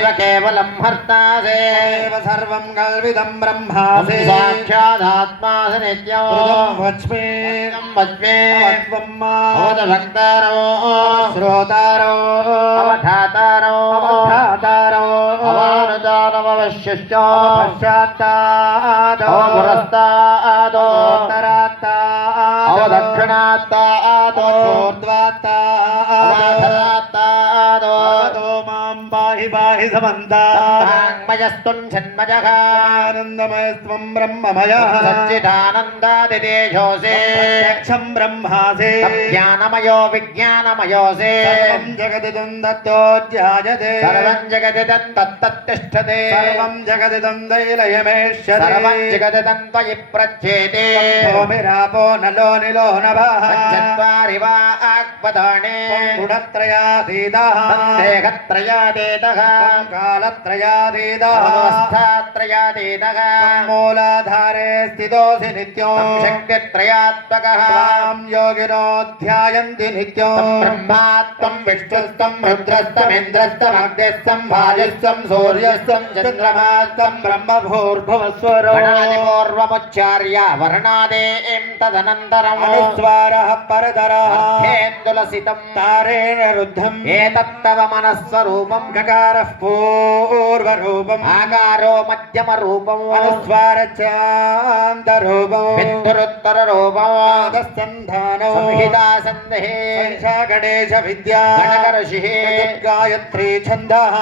त्वमेव केवलं हर्तासे त्वमेव सर्वं कल्विदं ब्रह्मासि साक्षादात्मासि नित्यं वच्मे वच्मे भक्तारो श्रोतारो अवधातारो अवधातारो अवानुदानमवशिष्टो पश्चात्तादो पुरस्तादो उत्तरात्तादो अवदक्षिणात्तादो ऊर्ध्वात्तादो मां पाहि पाहि समन्तामयस्त्वं षण्मयः आनन्दमयस्त्वं ब्रह्ममयः सच्चिदानन्दादिदेशोऽसि प्रत्यक्षं ब्रह्मासि ज्ञानमयो विज्ञानमयोऽसि सर्वं जगदिदं दत्तो ध्यायते सर्वं जगदिदं तत्तत्तिष्ठते सर्वं जगदिदं दैलयमेष्यति सर्वं जगदिदं त्वयि प्रच्येते भूमिरापो नलो निलो नभः चत्वारि वा आक्पदाने गुणत्रयातीतः देहत्रयातीतः कालत्रयातीतः अवस्थात्रयातीतः मूलाधारे स्थितोऽसि नित्यं शक्तित्रयात्मकः त्वां योगिनो ध्यायन्ति नित्यं ब्रह्मा त्वं विष्णुस्त्वं रुद्रस्त्वमिन्द्रस्त्वमग्निस्त्वं वायुस्त्वं सूर्यस्त्वं चन्द्रमास्त्वं ब्रह्मभूर्भुवस्वरो वर्णादिपूर्वमुच्चार्य वर्णादें तदनन्तरम् अनुस्वारः परतरः अर्थेन्दुलसितं तारेण रुद्धम् एतत्तव मनस्वरूपं गकारः पूर्वरूपम् आकारो मध्यमरूपम् अनुस्वारचान्तरूपम् बिन्दुरुत्तररूपम् नादसन्धानौ संहिता सन्देहे गणेश विद्या गणकऋषिः गायत्री छन्दः